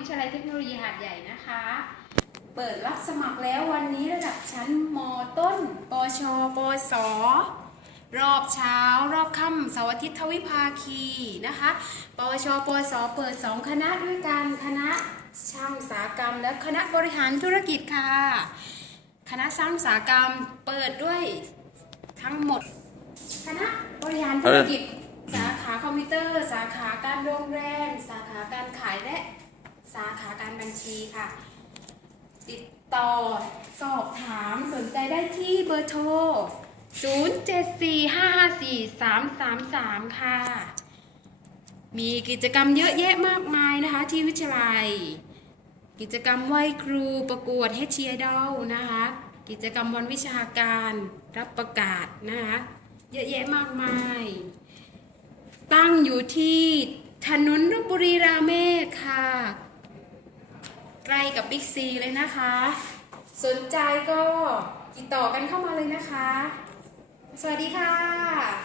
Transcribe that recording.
วิทยาลัยเทคโนโลยีหาดใหญ่นะคะ เปิดรับสมัครแล้ววันนี้ระดับชั้นมต้น ปช ปส รอบเช้า รอบค่ำเสาร์อาทิตย์ทวิภาคีนะคะ ปช ปส เปิด 2 คณะด้วยกันคณะช่างสาหกรรม และคณะบริหารธุรกิจค่ะ คณะช่างสาหกรรมเปิดด้วยทั้งหมด คณะบริหารธุรกิจสาขาคอมพิวเตอร์ สาขาการโรงแรม สาขาการขายและสาขาการบัญ ชีค่ะ ติดต่อสอบถามสนใจได้ที่เบอร์โทร 0745543333 ค่ะ มีกิจกรรมเยอะแยะมากมายนะคะที่วิทยาลัย กิจกรรมไหว้ครูประกวดเฮชีไอดอลนะคะ กิจกรรมวันวิชาการรับประกาศนะคะ เยอะแยะมากมาย ตั้งอยู่ที่ถนนรบบุรีราเมศค่ะ ใกล้กับบิ๊กซีเลยนะคะ สนใจก็ติดต่อกันเข้ามาเลยนะคะ สวัสดีค่ะ